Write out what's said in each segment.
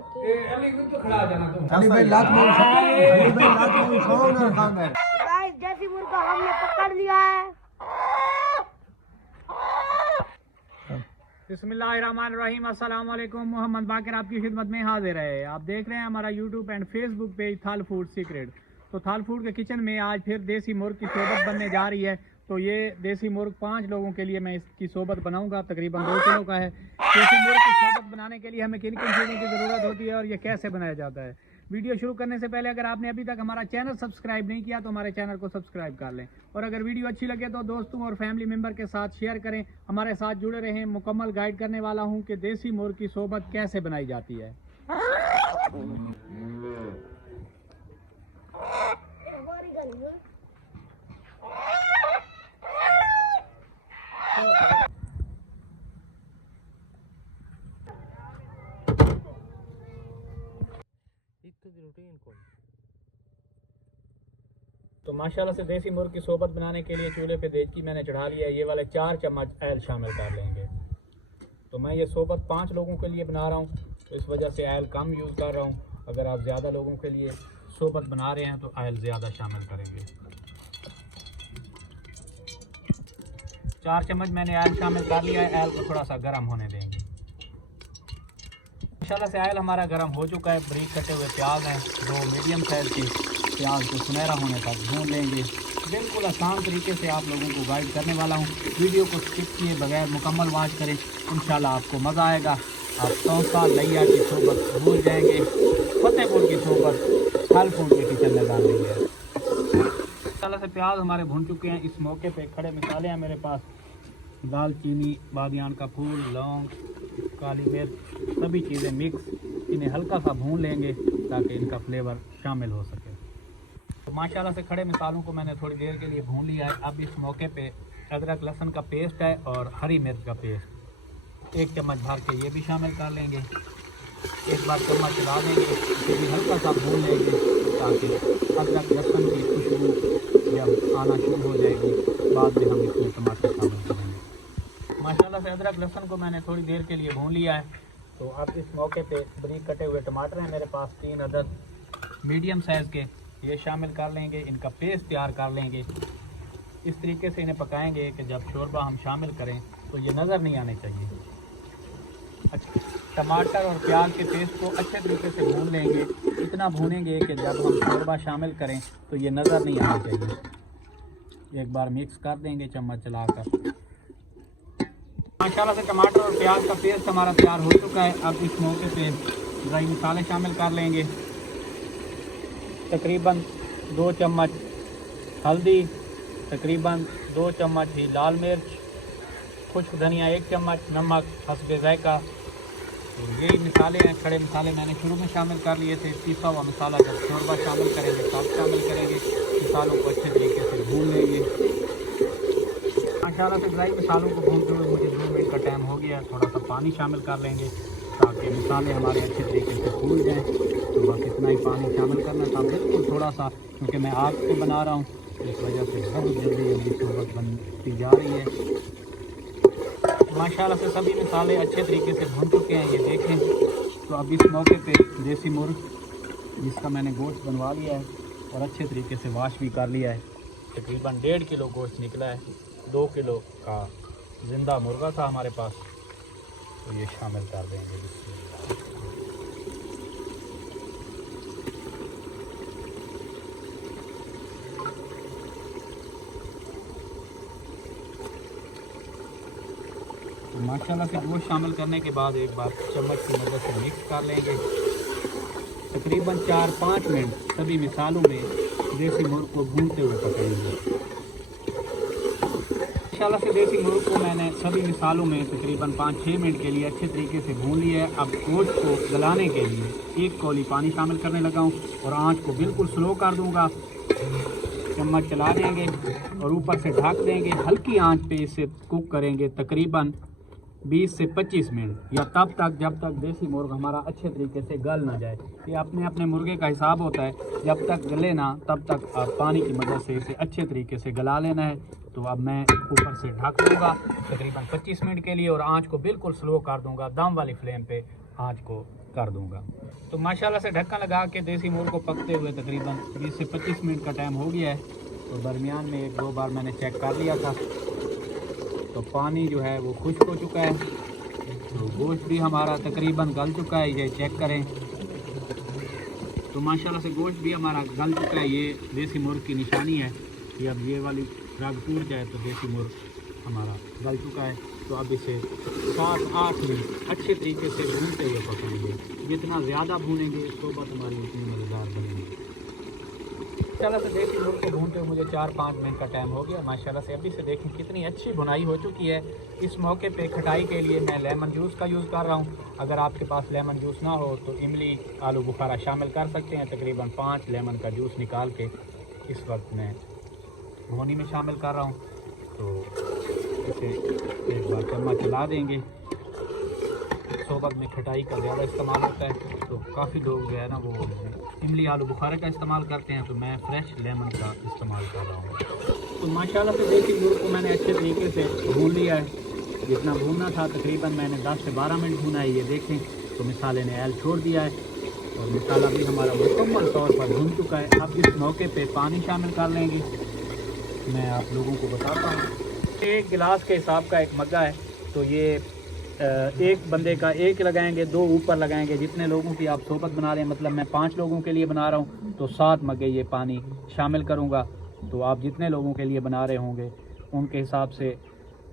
अली भाई लात में छोड़ो ना खाना है। गाइस देसी मुर्गा हमने पकड़ लिया है। बिस्मिल्लाहिर्रहमानिर्रहीम। अस्सलाम वालेकुम। मोहम्मद बाकिर आपकी खिदमत में हाजिर है। आप देख रहे हैं हमारा यूट्यूब एंड फेसबुक पेज थाल फूड सीक्रेट। तो थाल फूड के किचन में आज फिर देसी मुर्ग की सोबत बनने जा रही है। तो ये देसी मुर्ग 5 लोगों के लिए मैं इसकी सोबत बनाऊंगा, तकरीबन 2 किलो का है। देसी मुर्ग की सोबत बनाने के लिए हमें किन किन चीज़ों की ज़रूरत होती है और ये कैसे बनाया जाता है। वीडियो शुरू करने से पहले अगर आपने अभी तक हमारा चैनल सब्सक्राइब नहीं किया तो हमारे चैनल को सब्सक्राइब कर लें, और अगर वीडियो अच्छी लगे तो दोस्तों और फैमिली मेम्बर के साथ शेयर करें। हमारे साथ जुड़े रहें। मुकम्मल गाइड करने वाला हूं कि देसी मुर्ग की सोबत कैसे बनाई जाती है। तो माशाल्लाह से देसी मुर्ग की सोबत बनाने के लिए चूल्हे पे देचकी मैंने चढ़ा लिया है। ये वाले 4 चम्मच ऑयल शामिल कर लेंगे। तो मैं ये सोबत 5 लोगों के लिए बना रहा हूँ, तो इस वजह से ऑयल कम यूज़ कर रहा हूँ। अगर आप ज़्यादा लोगों के लिए सोबत बना रहे हैं तो ऑयल ज़्यादा शामिल करेंगे। 4 चम्मच मैंने ऑयल शामिल कर लिया है। ऑयल को थोड़ा सा गर्म होने देंगे। माशाल्लाह से ऑयल हमारा गर्म हो चुका है। बारीक कटे हुए प्याज हैं, 2 मीडियम साइज़ की प्याज को सुनहरा होने तक भून लेंगे। बिल्कुल आसान तरीके से आप लोगों को गाइड करने वाला हूँ। वीडियो को स्किप किए बगैर मुकम्मल वॉच करें, इंशाल्लाह आपको मज़ा आएगा। आप तौसा लैया की सोबत भूल जाएंगे। फतेहपुर की सोबत थाल फूड के किचन में डाल देंगे। इंशाल्लाह से प्याज हमारे भून चुके हैं। इस मौके पे खड़े मसाले हैं मेरे पास, दालचीनी, बादियान का फूल, लौंग, काली मिर्च, सभी चीज़ें मिक्स। इन्हें हल्का सा भून लेंगे ताकि इनका फ्लेवर शामिल हो सके। तो माशाल्लाह से खड़े मसालों को मैंने थोड़ी देर के लिए भून लिया है। अब इस मौके पे अदरक लहसुन का पेस्ट है और हरी मिर्च का पेस्ट 1 चम्मच भर के ये भी शामिल कर लेंगे। एक बार चम्मच चला देंगे, इसे भी हल्का सा भून लेंगे ताकि अदरक लहसुन की खुशबू जब आना शुरू हो जाएगी बाद में हम इसमें टमाटर शामिल करेंगे। माशाल्लाह से अदरक लहसुन को मैंने थोड़ी देर के लिए भून लिया है। तो अब इस मौके पे बारीक कटे हुए टमाटर हैं मेरे पास 3 अदद मीडियम साइज़ के, ये शामिल कर लेंगे। इनका पेस्ट तैयार कर लेंगे। इस तरीके से इन्हें पकाएंगे कि जब शोरबा हम शामिल करें तो ये नज़र नहीं आने चाहिए। अच्छा, टमाटर और प्याज के पेस्ट को अच्छे तरीके से भून लेंगे। इतना भूनेंगे कि जब हम शोरबा शामिल करें तो ये नज़र नहीं आना चाहिए। एक बार मिक्स कर देंगे चम्मच चलाकर। माशाल्लाह से टमाटर और प्याज का पेस्ट हमारा तैयार हो चुका है। अब इस मौके पे ड्राई मसाले शामिल कर लेंगे। तकरीबन 2 चम्मच हल्दी, तकरीबन 2 चम्मच ही लाल मिर्च, खुश्क धनिया 1 चम्मच, नमक हस्बे ज़ायका। तो यही मसाले हैं, खड़े मसाले मैंने शुरू में शामिल कर लिए थे। पिसा हुआ मसाला जब शोरबा शामिल करेंगे तब शामिल करेंगे। मसालों को अच्छे तरीके से भून लेंगे। माशाल्लाह से ड्राई मसालों को भूनते हुए मुझे 2 मिनट का टाइम हो गया। थोड़ा सा पानी शामिल कर लेंगे ताकि मसाले हमारे अच्छे तरीके से फूल जाएँ। तो बस इतना ही पानी शामिल करना था, बिल्कुल थोड़ा सा, क्योंकि मैं आग पे बना रहा हूँ, इस वजह से बहुत जल्दी सोबत बनती जा रही है। माशाल्लाह से सभी मसाले अच्छे तरीके से भून चुके हैं, ये देखें। तो अब इस मौके पे देसी मुर्ग जिसका मैंने गोश्त बनवा लिया है और अच्छे तरीके से वॉश भी कर लिया है, तकरीबन 1.5 किलो गोश्त निकला है। 2 किलो का ज़िंदा मुर्गा था हमारे पास, तो ये शामिल कर देंगे। तो माशाल्लाह से गोश्त शामिल करने के बाद एक बार चम्मच की मदद से मिक्स कर लेंगे। तकरीबन 4-5 मिनट सभी मसालों में देसी मुर्ग को भूनते हुए पकाएंगे। माशाल्लाह से देसी मुर्ग को मैंने सभी मसालों में तकरीबन 5-6 मिनट के लिए अच्छे तरीके से भून लिया है। अब गोश्त को गलाने के लिए 1 कौली पानी शामिल करने लगा हूँ और आंच को बिल्कुल स्लो कर दूँगा। चम्मच चला देंगे और ऊपर से ढक देंगे। हल्की आंच पे इसे कुक करेंगे तकरीबन 20 से 25 मिनट, या तब तक जब तक देसी मुर्ग हमारा अच्छे तरीके से गल ना जाए। ये अपने अपने मुर्गे का हिसाब होता है, जब तक गले ना तब तक आप पानी की मदद से इसे अच्छे तरीके से गला लेना है। तो अब मैं ऊपर से ढक दूँगा तकरीबन 25 मिनट के लिए और आंच को बिल्कुल स्लो कर दूँगा। दम वाली फ्लेम पे आँच को कर दूंगा। तो माशाल्लाह से ढक्कन लगा के देसी मुर्ग को पकते हुए तकरीबन 20 से 25 मिनट का टाइम हो गया है। तो दरमियान में एक दो बार मैंने चेक कर लिया था, तो पानी जो है वो खुश्क हो चुका है। तो गोश्त भी हमारा तकरीबन गल चुका है, ये चेक करें। तो माशाल्लाह से गोश्त भी हमारा गल चुका है। ये देसी मुर्ग की निशानी है कि अब ये वाली रग टूट जाए तो देसी मुर्ग हमारा गल चुका है। तो अब इसे 7-8 मिनट अच्छे तरीके से भूनते हुए पकाएंगे। जितना ज़्यादा भूनेंगे सोबत हमारी उतनी मज़ेदार बनेगी। माशाल्लाह से देसी मुर्ग को भूनते हुए मुझे 4-5 मिनट का टाइम हो गया। माशाल्लाह से अभी से देखें कितनी अच्छी भुनाई हो चुकी है। इस मौके पे खटाई के लिए मैं लेमन जूस का यूज़ कर रहा हूँ। अगर आपके पास लेमन जूस ना हो तो इमली आलू बुखारा शामिल कर सकते हैं। तकरीबन 5 लेमन का जूस निकाल के इस वक्त मैं भुनी में शामिल कर रहा हूँ। तो इसे एक बार चम्मच चला देंगे। सोबत में खटाई का ज़्यादा इस्तेमाल होता है, तो काफ़ी लोग जो है ना वो इमली आलू बुखारे का इस्तेमाल करते हैं, तो मैं फ्रेश लेमन का इस्तेमाल कर रहा हूँ। तो माशाल्लाह से देसी मुर्ग को मैंने अच्छे तरीके से भून लिया है। जितना भूनना था तकरीबन मैंने 10 से 12 मिनट भूना है। ये देखें तो मिसाले ने ऐल छोड़ दिया है और मिसाला भी हमारा मुकम्मल तौर पर भून चुका है। अब इस मौके पर पानी शामिल कर लेंगे। मैं आप लोगों को बताता हूँ, एक गिलास के हिसाब का एक मग्गा है, तो ये एक बंदे का एक लगाएंगे, 2 ऊपर लगाएंगे। जितने लोगों की आप सोबत बना रहे हैं, मतलब मैं 5 लोगों के लिए बना रहा हूँ, तो 7 मग्गे ये पानी शामिल करूँगा। तो आप जितने लोगों के लिए बना रहे होंगे उनके हिसाब से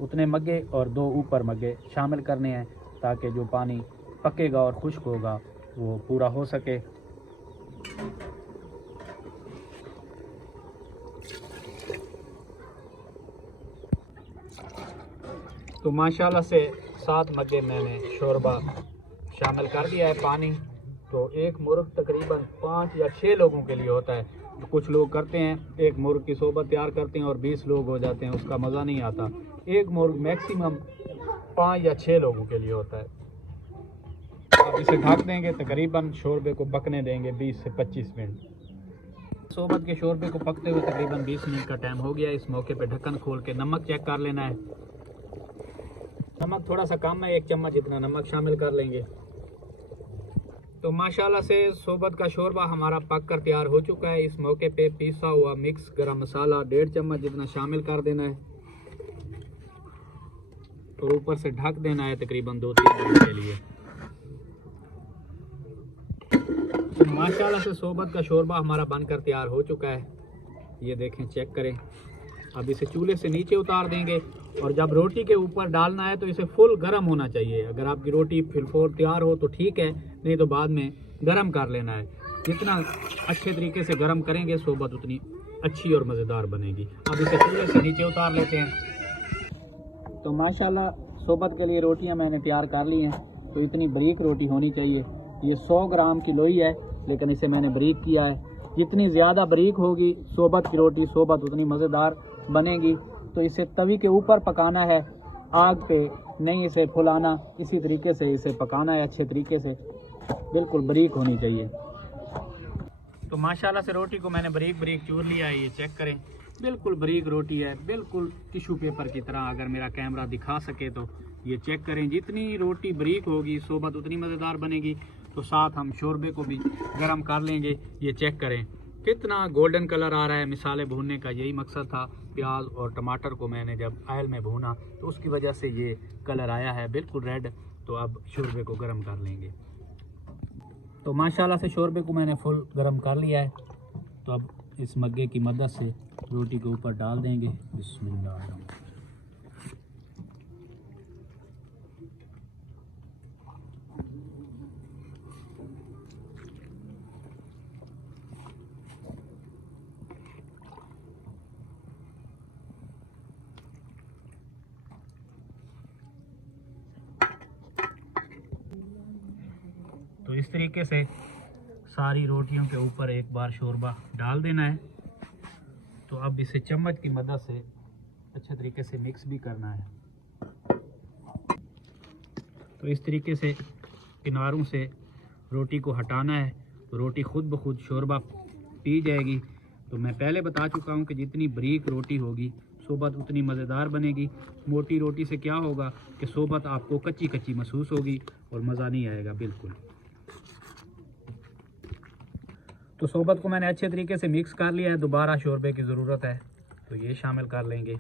उतने मग्गे और 2 ऊपर मग्गे शामिल करने हैं, ताकि जो पानी पकेगा और खुश्क होगा वो पूरा हो सके। तो माशाल्लाह से 7 मग्गे मैंने शोरबा शामिल कर दिया है पानी। तो एक मुर्ग तकरीबन 5 या 6 लोगों के लिए होता है। तो कुछ लोग करते हैं एक मुर्ग की सोबत तैयार करते हैं और 20 लोग हो जाते हैं, उसका मज़ा नहीं आता। एक मुर्ग मैक्सिमम 5 या 6 लोगों के लिए होता है। अब इसे ढक देंगे, तकरीबन शोरबे को पकने देंगे 20 से 25 मिनट। सोबत के शोरबे को पकते हुए तकरीबन 20 मिनट का टाइम हो गया। इस मौके पे ढक्कन खोल के नमक चेक कर लेना है। नमक थोड़ा सा कम है, 1 चम्मच इतना नमक शामिल कर लेंगे। तो माशाल्लाह से सोबत का शोरबा हमारा पक कर तैयार हो चुका है। इस मौके पे पीसा हुआ मिक्स गरम मसाला 1.5 चम्मच जितना शामिल कर देना है और ऊपर से ढक देना है तकरीबन 2-3 मिनट के लिए। तो माशाल्लाह से सोबत का शोरबा हमारा बनकर तैयार हो चुका है। ये देखें, चेक करें। अब इसे चूल्हे से नीचे उतार देंगे और जब रोटी के ऊपर डालना है तो इसे फुल गर्म होना चाहिए। अगर आपकी रोटी फिलफोर तैयार हो तो ठीक है, नहीं तो बाद में गर्म कर लेना है। जितना अच्छे तरीके से गर्म करेंगे सोबत उतनी अच्छी और मज़ेदार बनेगी। अब इसे चूल्हे से नीचे उतार लेते हैं। तो माशाल्लाह सोबत के लिए रोटियां मैंने तैयार कर ली हैं। तो इतनी बारीक रोटी होनी चाहिए। ये 100 ग्राम की लोई है, लेकिन इसे मैंने बारीक किया है। जितनी ज़्यादा बारीक होगी सोबत की रोटी, सोबत उतनी मज़ेदार बनेगी। तो इसे तवी के ऊपर पकाना है, आग पे नहीं इसे फुलाना। इसी तरीके से इसे पकाना है, अच्छे तरीके से, बिल्कुल बारीक होनी चाहिए। तो माशाल्लाह से रोटी को मैंने बारीक बारीक चूर लिया है। ये चेक करें, बिल्कुल बारीक रोटी है, बिल्कुल टिश्यू पेपर की तरह। अगर मेरा कैमरा दिखा सके तो ये चेक करें। जितनी रोटी बारीक होगी सोबत उतनी मज़ेदार बनेगी। तो साथ हम शोरबे को भी गर्म कर लेंगे। ये चेक करें कितना गोल्डन कलर आ रहा है। मिसाले भूनने का यही मकसद था। प्याज और टमाटर को मैंने जब ऑयल में भूना तो उसकी वजह से ये कलर आया है, बिल्कुल रेड। तो अब शोरबे को गर्म कर लेंगे। तो माशाल्लाह से शोरबे को मैंने फुल गर्म कर लिया है। तो अब इस मग्गे की मदद से रोटी के ऊपर डाल देंगे। बिस्मिल्लाह। तो इस तरीके से सारी रोटियों के ऊपर एक बार शोरबा डाल देना है। तो अब इसे चम्मच की मदद से अच्छे तरीके से मिक्स भी करना है। तो इस तरीके से किनारों से रोटी को हटाना है, तो रोटी खुद ब खुद शोरबा पी जाएगी। तो मैं पहले बता चुका हूँ कि जितनी बारीक रोटी होगी सोबत उतनी मज़ेदार बनेगी। मोटी रोटी से क्या होगा कि सोबत आपको कच्ची कच्ची महसूस होगी और मज़ा नहीं आएगा बिल्कुल। तो सोबत को मैंने अच्छे तरीके से मिक्स कर लिया है। दोबारा शोरबे की ज़रूरत है तो ये शामिल कर लेंगे,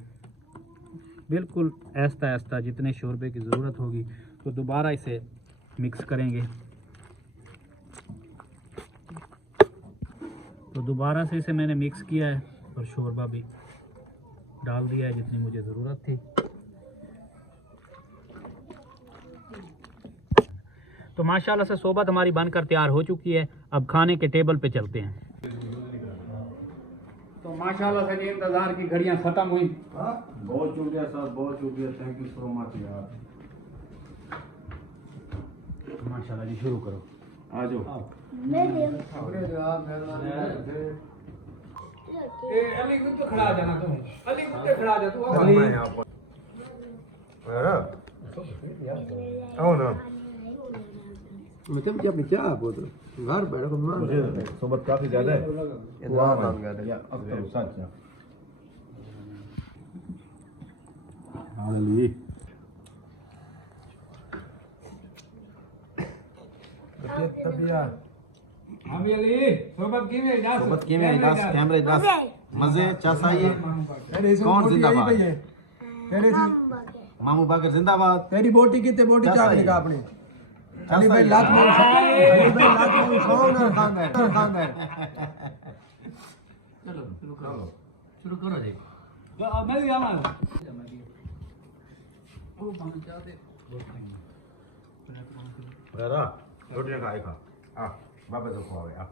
बिल्कुल आहिस्ता आहिस्ता जितने शोरबे की ज़रूरत होगी। तो दोबारा इसे मिक्स करेंगे। तो दोबारा से इसे मैंने मिक्स किया है और शोरबा भी डाल दिया है जितनी मुझे ज़रूरत थी। तो माशाल्लाह से सोबत हमारी बनकर तैयार हो चुकी है। अब खाने के टेबल पे चलते हैं। तो माशाल्लाह से ये इंतज़ार की घड़ियां ख़त्म हुई। बहुत शुक्रिया सर, बहुत शुक्रिया, थैंक यू सो मच यार। माशाल्लाह जी, शुरू करो। आ जाओ। अली कुत्ते खड़ा जाना तुम, अली कुत्ते खड़ा जा तू। आओ ना, मतलब जब क्या बोल घर बैठो तो मुझे सोबत काफी ज्यादा है। वाह काम कर रहे हैं अब तो सच है। अली तबिया हम अली सोबत की में डास, सोबत की में डास, कैमरे डास, मजे चासा ये कौन जिंदाबाद? तेरे मामू बाकर जिंदाबाद। तेरी बोटी कितने बोटी चाट लेगा अपनी अली भाई लात में उठाओ ना खांगा। चलो शुरू करो जी। मैं भी आवा ओ पानी चाहते रोटियां खाए खा आ बाबा तो खा गया।